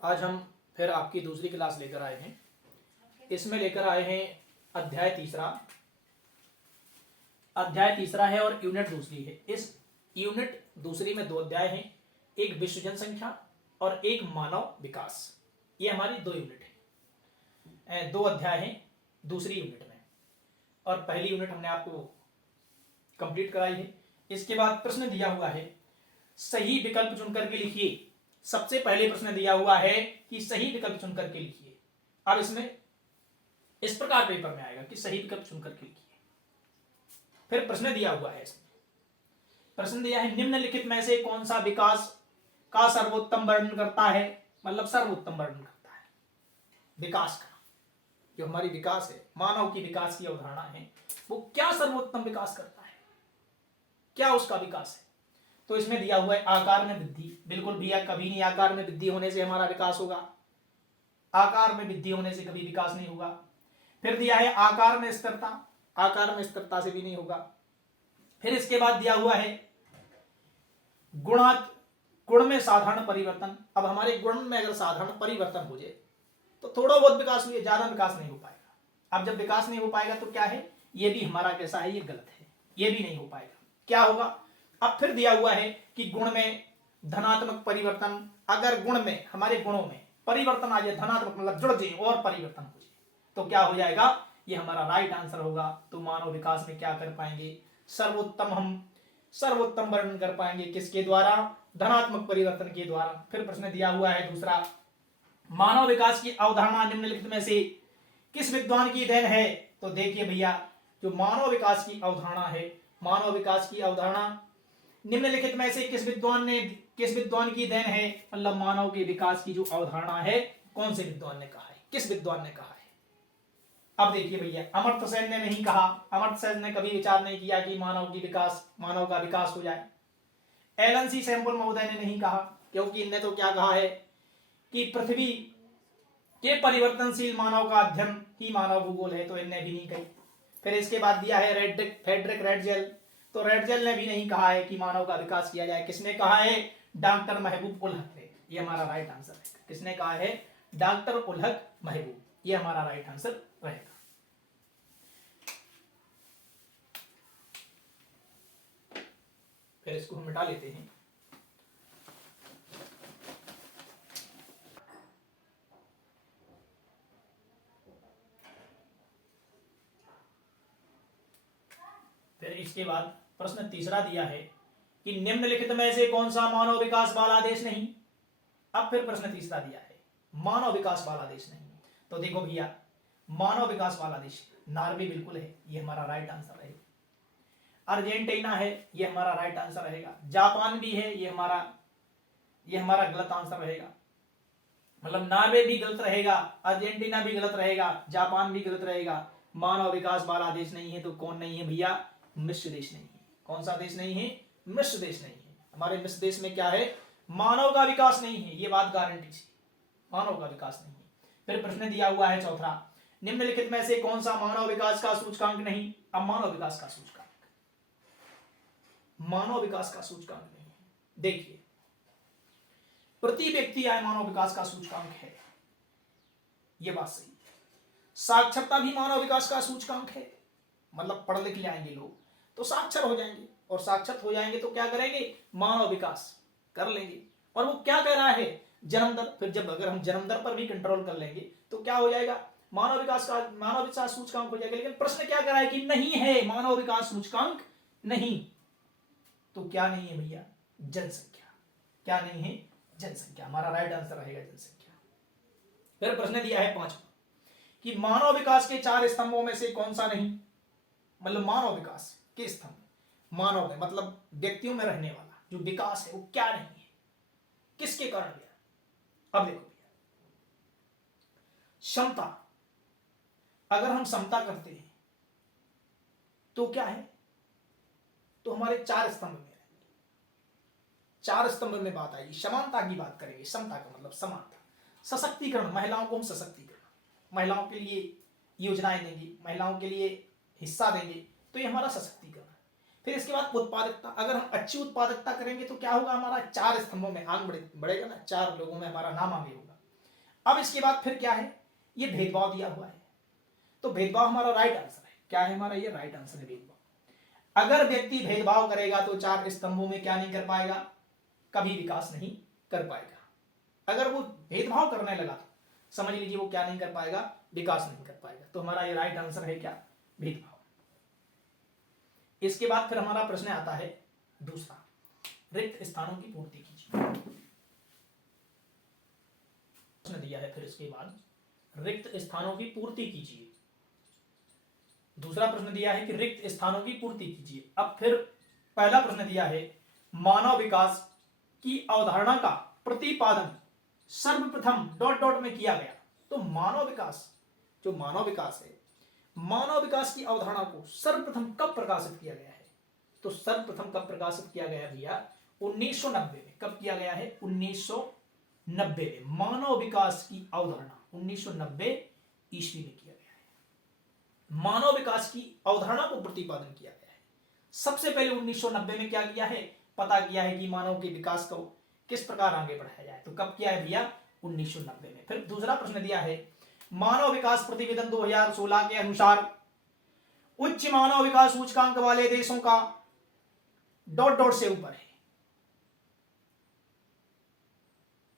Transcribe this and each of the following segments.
आज हम फिर आपकी दूसरी क्लास लेकर आए हैं। इसमें लेकर आए हैं अध्याय तीसरा है और यूनिट दूसरी है। इस यूनिट दूसरी में 2 अध्याय हैं, एक विश्व जनसंख्या और एक मानव विकास। ये हमारी 2 यूनिट है, 2 अध्याय हैं दूसरी यूनिट में, और पहली यूनिट हमने आपको कंप्लीट कराई है। इसके बाद प्रश्न दिया हुआ है, सही विकल्प चुनकर के लिखिए। सबसे पहले प्रश्न दिया हुआ है कि सही विकल्प चुनकर के लिखिए। अब इसमें इस प्रकार पेपर में आएगा कि सही विकल्प चुनकर के लिखिए। फिर प्रश्न दिया हुआ है, इसमें प्रश्न दिया है निम्नलिखित में से कौन सा विकास का सर्वोत्तम वर्णन करता है। मतलब सर्वोत्तम वर्णन करता है विकास का। जो हमारी विकास है, मानव की विकास की अवधारणा है, वो क्या सर्वोत्तम विकास करता है, क्या उसका विकास है। तो इसमें दिया हुआ है आकार में वृद्धि। बिल्कुल भैया, कभी नहीं आकार में वृद्धि होने से हमारा विकास होगा। आकार में वृद्धि होने से कभी विकास नहीं होगा। फिर दिया है आकार में स्थिरता, आकार में स्थिरता से भी नहीं होगा। फिर इसके बाद दिया हुआ है गुण में साधारण परिवर्तन। अब हमारे गुण में अगर साधारण परिवर्तन हो जाए तो थोड़ा बहुत विकास हुए, ज्यादा विकास नहीं हो पाएगा। अब जब विकास नहीं हो पाएगा तो क्या है, ये भी हमारा कैसा है, ये गलत है, ये भी नहीं हो पाएगा। क्या होगा, अब फिर दिया हुआ है कि गुण में धनात्मक परिवर्तन। अगर गुण में, हमारे गुणों में परिवर्तन आ जाए, धनात्मक मतलब जुड़ जाए और परिवर्तन हो जाए, तो क्या हो जाएगा, ये हमारा राइट आंसर होगा। तो मानव विकास में क्या कर पाएंगे, सर्वोत्तम वर्णन कर पाएंगे। किसके द्वारा, धनात्मक परिवर्तन के द्वारा। फिर प्रश्न दिया हुआ है दूसरा, मानव विकास की अवधारणा निम्नलिखित में से किस विद्वान की देन है। तो देखिए भैया, जो मानव विकास की अवधारणा है, मानव विकास की अवधारणा निम्नलिखित में से किस विद्वान की देन है। मतलब मानव के विकास की जो अवधारणा है, कौन से विद्वान ने कहा है, किस विद्वान ने कहा है। अब देखिए भैया, अमर्त्य सेन ने नहीं कहा। अमर्त्य सेन ने कभी विचार नहीं किया कि मानव का विकास हो जाए। एलन सी सैमुअल महोदय ने नहीं कहा, क्योंकि इनने तो क्या कहा है कि पृथ्वी के परिवर्तनशील मानव का अध्ययन ही मानव भूगोल है, तो इनने भी नहीं कही। फिर इसके बाद दिया है फ्रेडरिक रेडजेल। तो रेडजेल ने भी नहीं कहा है कि मानव का विकास किया जाए। किसने कहा है, डॉक्टर महबूब उल हक ने। ये हमारा राइट आंसर है। किसने कहा है, डॉक्टर उल हक महबूब। ये हमारा राइट आंसर रहेगा। फिर इसको हम मिटा लेते हैं। फिर इसके बाद प्रश्न तीसरा दिया है कि निम्नलिखित में से कौन सा मानव विकास वाला देश नहीं। अब फिर प्रश्न तीसरा दिया है, मानव विकास वाला देश नहीं। तो देखो भैया, मानव विकास वाला देश नॉर्वे बिल्कुल है, ये हमारा राइट आंसर रहेगा। अर्जेंटीना है, ये हमारा राइट आंसर रहेगा। जापान भी है, ये हमारा गलत आंसर रहेगा। मतलब नॉर्वे भी गलत रहेगा, अर्जेंटीना भी गलत रहेगा, जापान भी गलत रहेगा। मानव विकास वाला देश नहीं है तो कौन नहीं है भैया, मिस्र देश नहीं है। कौन सा देश नहीं है, मिस्र देश नहीं है। हमारे मिस्र देश में क्या है, मानव का विकास नहीं है, ये बात गारंटी सी, मानव का विकास नहीं है। फिर प्रश्न दिया हुआ है चौथा, निम्नलिखित में से कौन सा मानव विकास का सूचकांक नहीं। अब मानव विकास का सूचकांक, मानव विकास का सूचकांक नहीं है। देखिए, प्रति व्यक्ति आय मानव विकास का सूचकांक है, यह बात सही है। साक्षरता भी मानव विकास का सूचकांक है। मतलब पढ़ लिख जाएंगे लोग तो साक्षर हो जाएंगे, और साक्षर हो जाएंगे तो क्या करेंगे, मानव विकास कर लेंगे। और वो क्या कह रहा है, जन्म दर। फिर जब अगर हम जन्म दर पर भी कंट्रोल कर लेंगे तो क्या हो जाएगा, मानव विकास सूचकांक हो जाएगा। लेकिन प्रश्न क्या कर रहा है कि नहीं है, मानव विकास सूचकांक नहीं। तो क्या नहीं है भैया, जनसंख्या। क्या नहीं है, जनसंख्या। हमारा राइट आंसर रहेगा जनसंख्या। फिर प्रश्न दिया है पांचवा कि मानव विकास के 4 स्तंभों में से कौन सा नहीं। मतलब मानव विकास के स्तंभ, मानव में मतलब व्यक्तियों में रहने वाला जो विकास है वो क्या नहीं है, किसके कारण गया। अब देखो भैया, क्षमता। अगर हम समता करते हैं तो क्या है, तो हमारे 4 स्तंभ में, 4 स्तंभ में बात आएगी। समानता की बात करेंगे, समता का मतलब समानता। सशक्तिकरण, महिलाओं को हम सशक्तिकरण, महिलाओं के लिए योजनाएं देंगे, महिलाओं के लिए हिस्सा देंगे, तो ये हमारा सशक्तिकरण है। फिर इसके बाद उत्पादकता। अगर हम अच्छी उत्पादकता करेंगे तो क्या होगा, हमारा 4 स्तंभों में आंक बढ़ेगा ना, 4 लोगों में हमारा नाम आगे होगा। अब इसके बाद फिर क्या है, ये भेदभाव दिया हुआ है, तो भेदभाव हमारा राइट आंसर है। क्या है हमारा, ये राइट आंसर है भेदभाव। अगर व्यक्ति भेदभाव करेगा तो 4 स्तंभों में क्या नहीं कर पाएगा, कभी विकास नहीं कर पाएगा। अगर वो भेदभाव करने लगा तो समझ लीजिए वो क्या नहीं कर पाएगा, विकास नहीं कर पाएगा। तो हमारा ये राइट आंसर है क्या, भेदभाव। इसके बाद फिर हमारा प्रश्न आता है दूसरा, रिक्त स्थानों की पूर्ति कीजिए। प्रश्न दिया है फिर इसके बाद रिक्त स्थानों की पूर्ति कीजिए। दूसरा प्रश्न दिया है कि रिक्त स्थानों की पूर्ति कीजिए। अब फिर पहला प्रश्न दिया है मानव विकास की अवधारणा का प्रतिपादन सर्वप्रथम डॉट डॉट में किया गया। तो मानव विकास, जो मानव विकास है, मानव विकास की अवधारणा को सर्वप्रथम कब प्रकाशित किया गया है, तो सर्वप्रथम कब प्रकाशित किया गया भैया, 1990 में। कब किया गया है, 1990 में। मानव विकास की अवधारणा 1990 ईस्वी में किया गया है। मानव विकास की अवधारणा को प्रतिपादन किया गया है। सबसे पहले 1990 में क्या किया है, पता किया है कि मानव के विकास को किस प्रकार आगे बढ़ाया जाए। तो कब किया है भैया, 1990 में। फिर दूसरा प्रश्न दिया है मानव विकास प्रतिवेदन 2016 के अनुसार उच्च मानव विकास सूचकांक वाले देशों का डॉट डॉट से ऊपर है।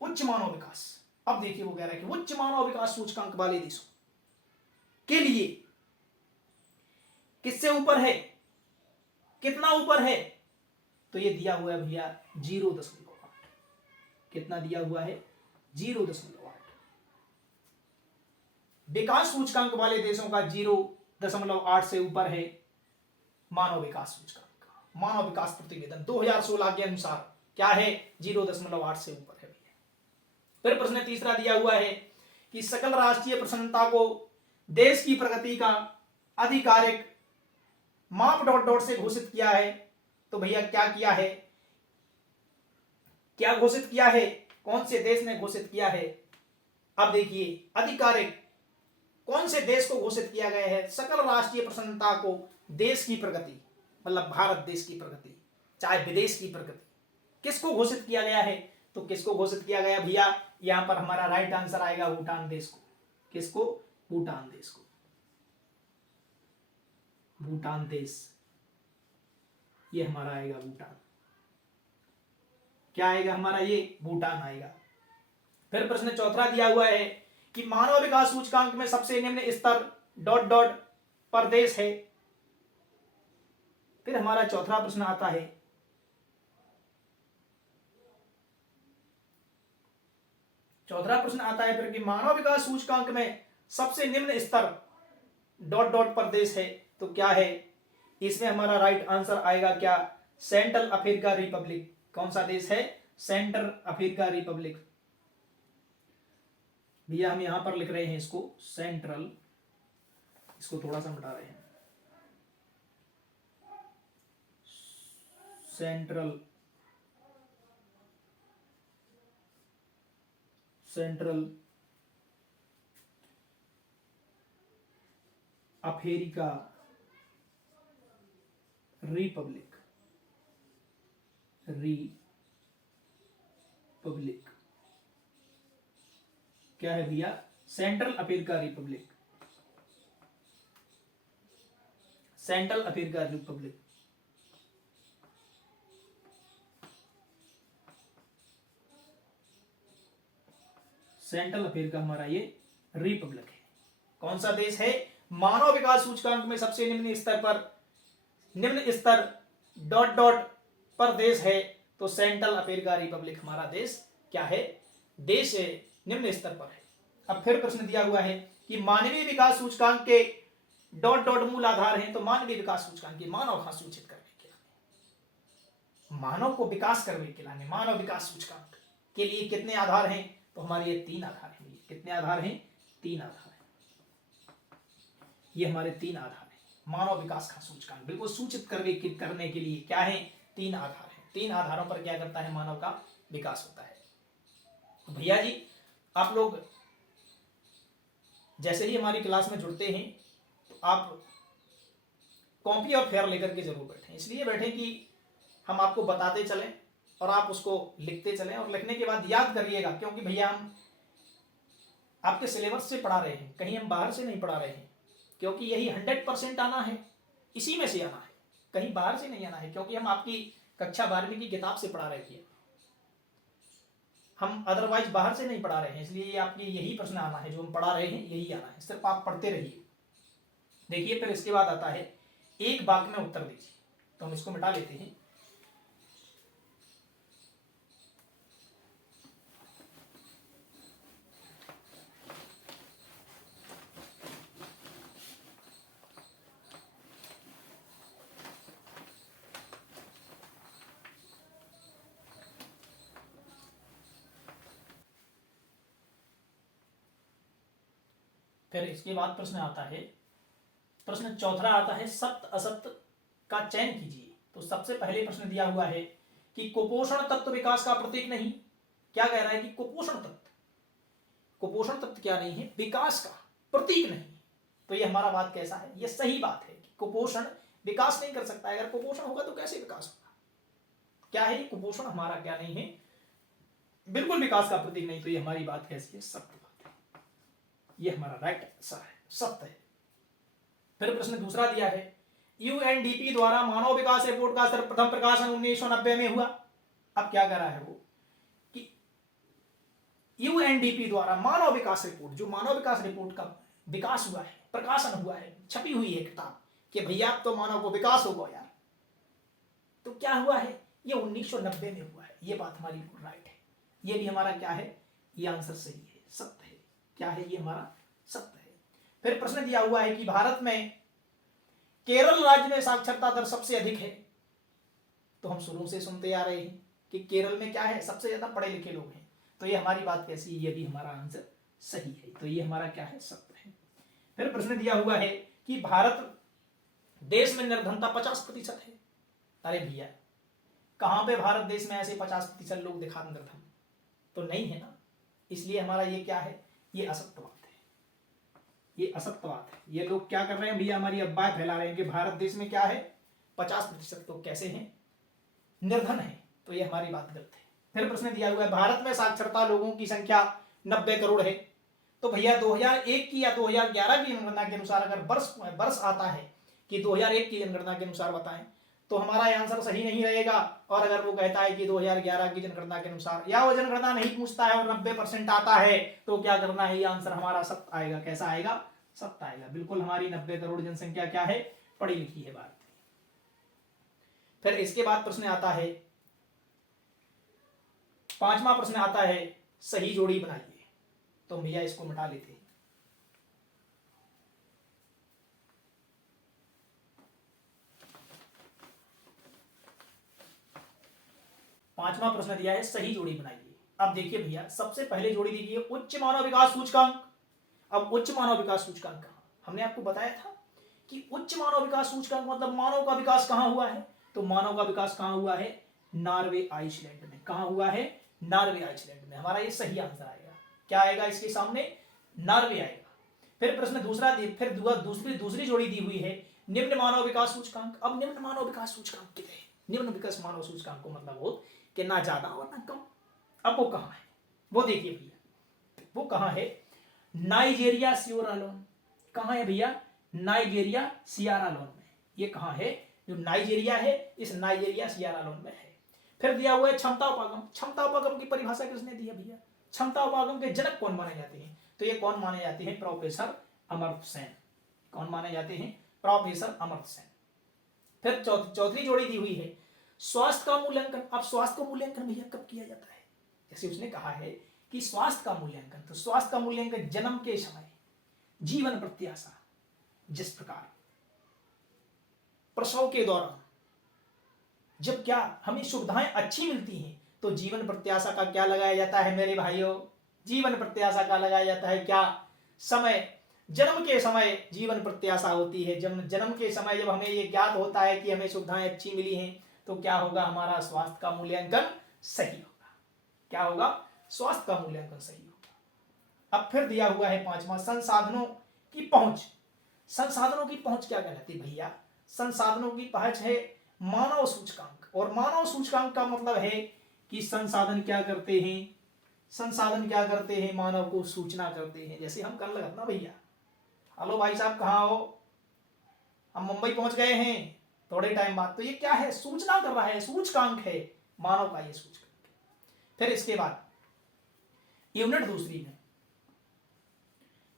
उच्च मानव विकास, अब देखिए वो कह रहा है कि उच्च मानव विकास सूचकांक वाले देशों के लिए किससे ऊपर है, कितना ऊपर है, तो ये दिया हुआ है भैया 0.8। कितना दिया हुआ है, 0.8। विकास सूचकांक वाले देशों का 0.8 से ऊपर है मानव विकास सूचकांक। मानव विकास प्रतिवेदन 2016 के अनुसार क्या है, 0.8 से ऊपर है भैया। फिर प्रश्न तीसरा दिया हुआ है कि सकल राष्ट्रीय प्रसन्नता को देश की प्रगति का आधिकारिक माप डॉट डॉट से घोषित किया है। तो भैया क्या किया है, क्या घोषित किया है, कौन से देश ने घोषित किया है। अब देखिए आधिकारिक कौन से देश को घोषित किया गया है, सकल राष्ट्रीय प्रसन्नता को देश की प्रगति, मतलब भारत देश की प्रगति, चाहे विदेश की प्रगति, किसको घोषित किया गया है, तो किसको घोषित किया गया भैया, यहां पर हमारा राइट आंसर आएगा भूटान देश को। किसको, भूटान देश को। भूटान देश, ये हमारा आएगा भूटान। क्या आएगा हमारा, ये भूटान आएगा। फिर प्रश्न चौथा दिया हुआ है कि मानव विकास सूचकांक में सबसे निम्न स्तर डॉट डॉट पर देश है। फिर हमारा चौथा प्रश्न आता है फिर कि मानव विकास सूचकांक में सबसे निम्न स्तर डॉट डॉट पर देश है। तो क्या है, इसमें हमारा राइट आंसर आएगा क्या, सेंट्रल अफ्रीका रिपब्लिक। कौन सा देश है, सेंट्रल अफ्रीका रिपब्लिक। भैया हम यहां पर लिख रहे हैं इसको सेंट्रल, इसको थोड़ा सा मिटा रहे हैं, सेंट्रल अफ्रीका रिपब्लिक। क्या है भैया, central Africa Republic. Central Africa Republic. Central Africa हमारा ये रिपब्लिक है। कौन सा देश है, मानव विकास सूचकांक में सबसे निम्न स्तर डॉट डॉट पर देश है। तो सेंट्रल अफ्रीका रिपब्लिक हमारा देश क्या है, देश है, निम्न स्तर पर है। अब फिर प्रश्न दिया हुआ है कि मानवीय विकास सूचकांक के डॉट डॉट मूल आधार हैं। तो मानवीय विकास सूचकांक की मानव का सूचित करने के लाने, मानव को विकास करने के लाने मानव विकास सूचकांक के लिए कितने आधार हैं, तो हमारे ये 3 आधार हैं। कितने आधार हैं, 3 आधार हैं। ये हमारे 3 आधार हैं। मानव विकास का सूचकांक बिल्कुल सूचित करने के लिए क्या है, 3 आधार हैं। 3 आधारों पर क्या करता है, मानव का विकास होता है। तो भैया जी आप लोग जैसे ही हमारी क्लास में जुड़ते हैं तो आप कॉपी और फेयर लेकर के जरूर बैठें। इसलिए बैठें कि हम आपको बताते चलें और आप उसको लिखते चलें, और लिखने के बाद याद करिएगा, क्योंकि भैया हम आपके सिलेबस से पढ़ा रहे हैं, कहीं हम बाहर से नहीं पढ़ा रहे हैं, क्योंकि यही 100% आना है, इसी में से आना है, कहीं बाहर से नहीं आना है, क्योंकि हम आपकी कक्षा 12वीं की किताब से पढ़ा रहे हैं, हम अदरवाइज बाहर से नहीं पढ़ा रहे हैं, इसलिए आपके यही प्रश्न आना है, जो हम पढ़ा रहे हैं यही आना है, सिर्फ आप पढ़ते रहिए। देखिए फिर इसके बाद आता है एक वाक्य में उत्तर दीजिए, तो हम इसको मिटा लेते हैं। फिर इसके बाद प्रश्न आता है, प्रश्न चौथा आता है सत्य असत्य का चयन कीजिए। तो सबसे पहले प्रश्न दिया हुआ है कि कुपोषण तत्व विकास का प्रतीक नहीं। क्या कह रहा है कि कुपोषण तत्व क्या नहीं है, विकास का प्रतीक नहीं। तो ये हमारा बात कैसा है, ये सही बात है कि कुपोषण विकास नहीं कर सकता है। अगर कुपोषण होगा तो कैसे विकास होगा, क्या है कुपोषण हमारा क्या नहीं है, बिल्कुल विकास का प्रतीक नहीं। तो ये हमारी बात कैसी है, सत्य बात है, ये हमारा राइट आंसर है, सत्य है। फिर प्रश्न दूसरा दिया है, यूएनडीपी द्वारा मानव विकास रिपोर्ट का सर्वप्रथम प्रकाशन 1990 में हुआ। अब क्या कर रहा है वो कि यूएनडीपी द्वारा मानव विकास रिपोर्ट, जो मानव विकास रिपोर्ट का विकास हुआ है, प्रकाशन हुआ है, छपी हुई है किताब कि भैया अब तो मानव को विकास होगा यार, तो क्या हुआ है, ये 1990 में हुआ है। ये बात हमारी बिल्कुल राइट है, ये भी हमारा क्या है, ये आंसर सही है, सत्य है। क्या है, ये हमारा सत्य है। फिर प्रश्न दिया हुआ है कि भारत में केरल राज्य में साक्षरता दर सबसे अधिक है। तो हम शुरू से सुनते आ रहे हैं कि केरल में क्या है, सबसे ज्यादा पढ़े लिखे लोग हैं। तो ये हमारी बात कैसी है, ये भी हमारा आंसर सही है। तो ये हमारा क्या है, सत्य है। फिर प्रश्न दिया हुआ है कि भारत देश में निर्धनता 50% है। अरे भैया, कहां पे भारत देश में ऐसे 50% लोग दिखा निर्धन, तो नहीं है ना, इसलिए हमारा ये क्या है, ये असत्य बात है, ये असत्य बात है। ये लोग क्या कर रहे हैं भैया, हमारी अफवाह फैला रहे हैं कि भारत देश में क्या है, 50% लोग कैसे हैं, निर्धन है। तो ये हमारी बात गलत है। फिर प्रश्न दिया हुआ है, भारत में साक्षरता लोगों की संख्या 90 करोड़ है। तो भैया 2001 की या 2011 की जनगणना के अनुसार अगर वर्ष आता है कि 2001 की जनगणना के अनुसार बताएं, तो हमारा आंसर सही नहीं रहेगा। और अगर वो कहता है कि 2011 की जनगणना के अनुसार, या वो जनगणना नहीं पूछता है और 90% आता है, तो क्या करना है, ये आंसर हमारा सत्य आएगा। कैसा आएगा, सत्य आएगा। बिल्कुल हमारी 90 करोड़ जनसंख्या क्या है, पढ़ी लिखी है भारत। फिर इसके बाद प्रश्न आता है, पांचवा प्रश्न आता है, सही जोड़ी बनाइए। तो भैया इसको मिटा लेते हैं। पांचवा प्रश्न दिया है, सही जोड़ी बनाइए। अब देखिए भैया, सबसे पहले जोड़ी दीजिए उच्च मानव विकास सूचकांक। अब उच्च मानव विकास सूचकांक कहां, हमने आपको बताया था कि उच्च मानव विकास सूचकांक मतलब मानव का विकास कहां हुआ है। तो मानव का विकास कहां हुआ है, नॉर्वे आइसलैंड में। कहां हुआ है, नॉर्वे आइसलैंड में। हमारा ये सही आंसर आएगा। क्या आएगा इसके सामने, नॉर्वे आएगा। फिर प्रश्न दूसरा, फिर दूसरी जोड़ी दी हुई है, निम्न मानव विकास सूचकांक। अब निम्न मानव विकास सूचकांक कितने, निम्न विकास मानव सूचकांक को मतलब हो कि ना ज्यादा और ना कम। अब वो कहां है, वो देखिए भैया, वो कहां है, नाइजीरिया सियरा लोन। कहां है भैया, नाइजीरिया सियरा लोन में। ये कहां है, जो नाइजीरिया है, इस नाइजीरिया सियरा लोन में है। फिर दिया हुआ है क्षमता उपागम। क्षमता उपागम की परिभाषा किसने दी है भैया, क्षमता उपागम के जनक कौन माने जाते हैं। तो ये कौन माने जाते हैं, प्रोफेसर अमर्त्य सेन। कौन माने जाते हैं, प्रोफेसर अमर्त्य सेन। फिर चौथी जोड़ी दी हुई है, स्वास्थ्य का मूल्यांकन। अब स्वास्थ्य का मूल्यांकन भैया कब किया जाता है, जैसे उसने कहा है कि स्वास्थ्य का मूल्यांकन, तो स्वास्थ्य का मूल्यांकन जन्म के समय, जीवन प्रत्याशा, जिस प्रकार प्रसव के दौरान जब क्या हमें सुविधाएं अच्छी मिलती हैं, तो जीवन प्रत्याशा का क्या लगाया जाता है मेरे भाइयों, जीवन प्रत्याशा का लगाया जाता है क्या, समय, जन्म के समय जीवन प्रत्याशा होती है। जन्म के समय जब हमें ये ज्ञात होता है कि हमें सुविधाएं अच्छी मिली हैं, तो क्या होगा, हमारा स्वास्थ्य का मूल्यांकन सही होगा। क्या होगा, स्वास्थ्य का मूल्यांकन सही होगा। अब फिर दिया हुआ है पांचवा, संसाधनों की पहुंच। संसाधनों की पहुंच क्या कहलाती है भैया, संसाधनों की पहुंच है मानव सूचकांक। और मानव सूचकांक का मतलब है कि संसाधन क्या करते हैं, संसाधन क्या करते हैं, मानव को सूचना करते हैं। जैसे हम कल लगा ना भैया, हेलो भाई साहब कहाँ हो, हम मुंबई पहुंच गए हैं थोड़े टाइम बाद, तो ये क्या है, सूचना कर रहा है, सूचकांक है मानव का ये सूचकांक। फिर इसके बाद यूनिट दूसरी में,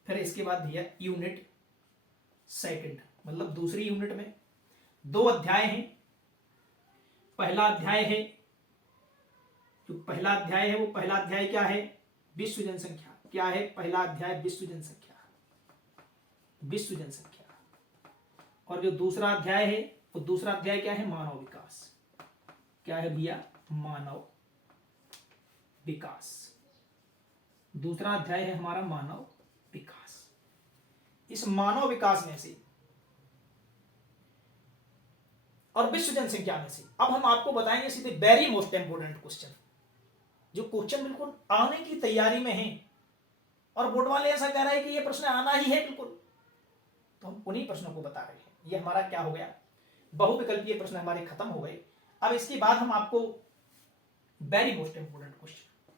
फिर इसके बाद भैया यूनिट सेकंड, मतलब दूसरी यूनिट में 2 अध्याय हैं। पहला अध्याय है, जो पहला अध्याय है वो पहला अध्याय क्या है, विश्व जनसंख्या। क्या है पहला अध्याय, विश्व जनसंख्या, विश्व जनसंख्या। और जो दूसरा अध्याय है वो दूसरा अध्याय क्या है, मानव विकास। क्या है भैया, मानव विकास। दूसरा अध्याय है हमारा मानव विकास। इस मानव विकास में से और विश्व जनसंख्या में से अब हम आपको बताएंगे सीधे वेरी मोस्ट इंपोर्टेंट क्वेश्चन, जो क्वेश्चन बिल्कुल आने की तैयारी में है और बोर्ड वाले ऐसा कह रहे हैं कि ये प्रश्न आना ही है बिल्कुल, तो हम उन्हीं प्रश्नों को बता रहे हैं। ये हमारा क्या हो गया, बहुविकल्पीय प्रश्न हमारे खत्म हो गए। अब इसके बाद हम आपको very most important question,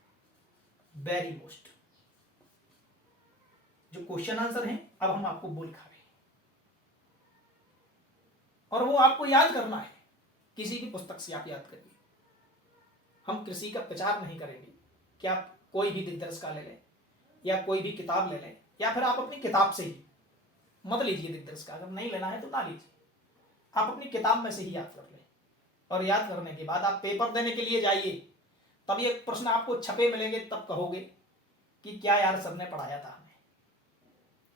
very most जो क्वेश्चन आंसर हैं, अब हम आपको वो लिखा रहे हैं और वो आपको याद करना है। किसी भी पुस्तक से आप याद करिए। हम कृषि का प्रचार नहीं करेंगे कि आप कोई भी दिग्दर्श का ले लें या कोई भी किताब ले लें, या फिर आप अपनी किताब से ही मत लीजिए दिग्दर्श का, अगर नहीं लेना है तो ना लीजिए, आप अपनी किताब में से ही याद कर लें। और याद करने के बाद आप पेपर देने के लिए जाइए, तब ये प्रश्न आपको छपे मिलेंगे, तब कहोगे कि क्या यार सर ने पढ़ाया था हमें,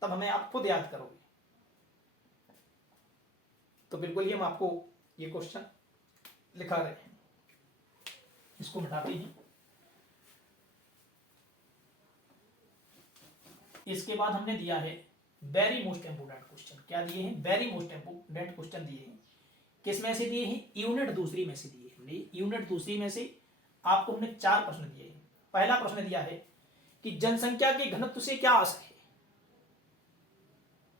तब हमें आप खुद याद करोगे। तो बिल्कुल ही हम आपको ये क्वेश्चन लिखा रहे हैं, इसको मिटाते हैं। इसके बाद हमने दिया है वेरी मोस्ट इंपोर्टेंट क्वेश्चन। क्या दिए हैं, वेरी मोस्ट इंपोर्टेंट क्वेश्चन दिए हैं। किस में से दिए हैं, यूनिट दूसरी में से दिए हमने। यूनिट दूसरी में से आपको हमने 4 प्रश्न दिए हैं। पहला प्रश्न दिया है कि जनसंख्या के घनत्व से क्या आशय है।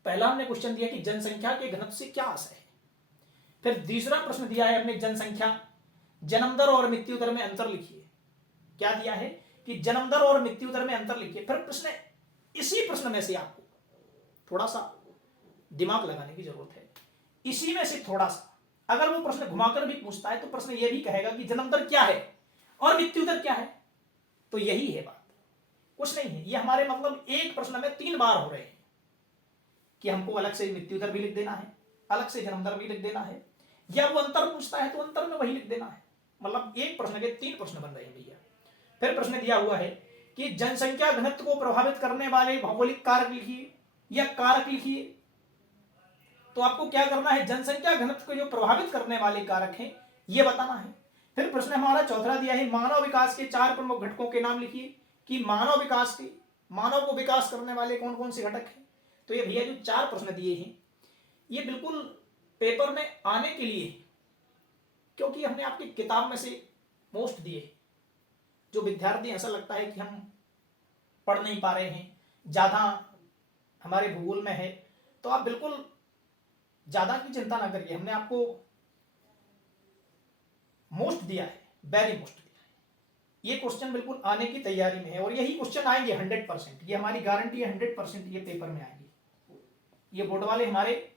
पहला हमने क्वेश्चन दिया कि जनसंख्या के घनत्व से क्या आशय है। फिर दूसरा प्रश्न दिया है हमने जनसंख्या, जन्म दर और मृत्यु दर में अंतर लिखिए। क्या दिया है कि जन्म दर और मृत्यु दर में अंतर लिखिए। फिर प्रश्न, इसी प्रश्न में से आपको थोड़ा सा दिमाग लगाने की जरूरत है। इसी में से थोड़ा सा अगर वो प्रश्न घुमाकर भी पूछता है तो प्रश्न ये भी कहेगा कि जन्म दर क्या है और मृत्यु दर क्या है। तो यही है बात, कुछ नहीं है। ये हमारे मतलब एक प्रश्न में 3 बार हो रहे हैं कि हमको अलग से मृत्यु दर भी लिख देना है, अलग से जन्म दर भी लिख देना है, या वो अंतर पूछता है तो अंतर में वही लिख देना है। मतलब एक प्रश्न के 3 प्रश्न बन रहे हैं भैया। फिर प्रश्न दिया हुआ है कि जनसंख्या घनत्व को प्रभावित करने वाले भौगोलिक कारक लिखिए या कारक लिखिए। तो आपको क्या करना है, जनसंख्या घनत्व को जो प्रभावित करने वाले कारक हैं ये बताना है। फिर प्रश्न हमारा चौथा दिया है मानव विकास के 4 प्रमुख घटकों के नाम लिखिए कि मानव विकास के, मानव को विकास करने वाले कौन कौन से घटक हैं। तो ये भैया जो 4 प्रश्न दिए हैं ये बिल्कुल पेपर में आने के लिए, क्योंकि हमने आपकी किताब में से मोस्ट दिए। जो विद्यार्थी ऐसा लगता है कि हम पढ़ नहीं पा रहे हैं, ज्यादा हमारे भूगोल में है, तो आप बिल्कुल ज्यादा की चिंता ना करिए। हमने आपको मोस्ट दिया है, वेरी मोस्ट दिया है। ये क्वेश्चन बिल्कुल आने की तैयारी में है और यही क्वेश्चन आएंगे 100%। ये हमारी गारंटी है, 100% ये पेपर में आएंगे। ये बोर्ड वाले हमारे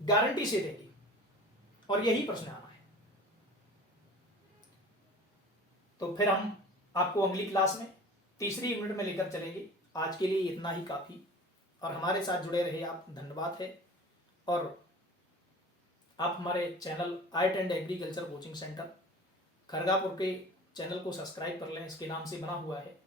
गारंटी से देंगे और यही प्रश्न आना है। तो फिर हम आपको अगली क्लास में तीसरी यूनिट में लेकर चलेंगे। आज के लिए इतना ही काफी, और हमारे साथ जुड़े रहे आप, धन्यवाद है। और आप हमारे channel art and agriculture coaching centre Khargapur के चैनल को सब्सक्राइब कर लें, इसके नाम से बना हुआ है।